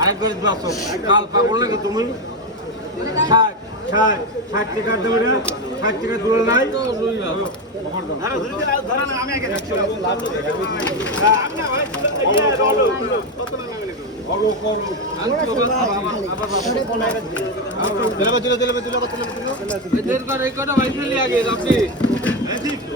আরেকবার বাসো কাল পাগল নাকি তুমি ষাট ষাট ষাট টাকা দেবে না ষাট টাকা তুলে নাই আবার পঞ্চান্ন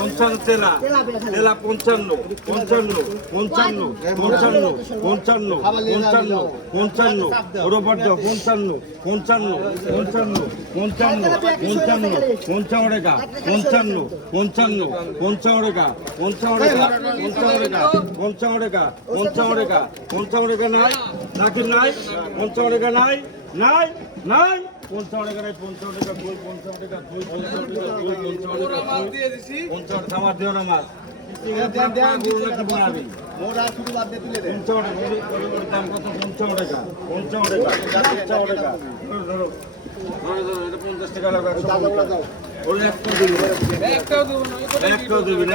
পঞ্চান্ন তেলা তেলা পঞ্চান্ন পঞ্চান্ন পঞ্চান্ন পঞ্চান্ন পঞ্চান্ন পঞ্চান্ন পঞ্চান্ন রোববার দাও পঞ্চান্ন পঞ্চান্ন পঞ্চান্ন পঞ্চান্ন পঞ্চান্ন পঞ্চান্ন টাকা পঞ্চান্ন পঞ্চান্ন পঞ্চান্ন টাকা পঞ্চান্ন টাকা পঞ্চান্ন টাকা পঞ্চান্ন টাকা পঞ্চান্ন টাকা পঞ্চান্ন টাকা নাই নাকি নাই পঞ্চান্ন টাকা নাই নাই নাই পঞ্চাশ টাকা পঞ্চাশ টাকা গোল পঞ্চাশ টাকা গোল পঞ্চাশ টাকা গোল পঞ্চাশ টাকা মাছ দিয়ে দিছি পঞ্চাশ আমার দিও না মাছ পঞ্চাশ টাকা লাগবে একটাও দেবে না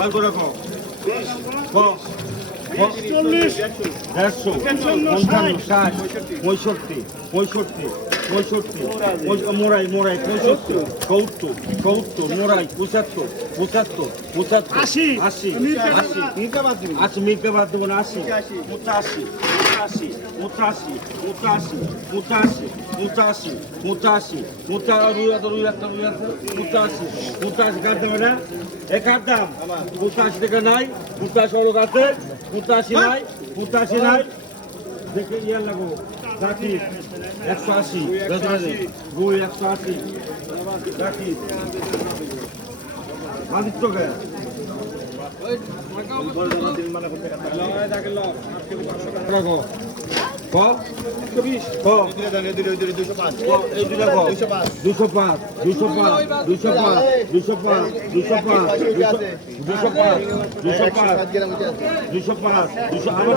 ভয় করে কম পঁয়ষট্টি পঁয়ষট্টি। পঁয়ষট্টি পঁয়ষ- মোড়াই মোড়াই পঁয়ষট্টি সত্তর সত্তর মোড়াই পঁচাত্তর পঁচাত্তর পঁচাত্তর আশি আশি আশি আশি মিকে বাদ দেবো না আশি পঁচাশি পঁচাশি পঁচাশি পঁচাশি পঁচাশি পঁচাশি পঁচাশি পঁচা রুই আছে রুই একটা রুই আছে পঁচাশি পঁচাশি কার দেবে না একার দাম? পঁচাশি টাকা নাই পঁচাশি অলোক আছে পঁচাশি নাই পঁচাশি নাই। দেখে ইয়ে লাগো রাখি একশো আশি গুই একশো আশি রাখি আদিত্য গে রাখো ক ক দুশো পাঁচ দুশো পাঁচ দুশো পাঁচ দুশো পাঁচ দুশো পাঁচ দুশো পাঁচ দুশো পাঁচ দুশো পাঁচ দুশো পাঁচ দুশো আমার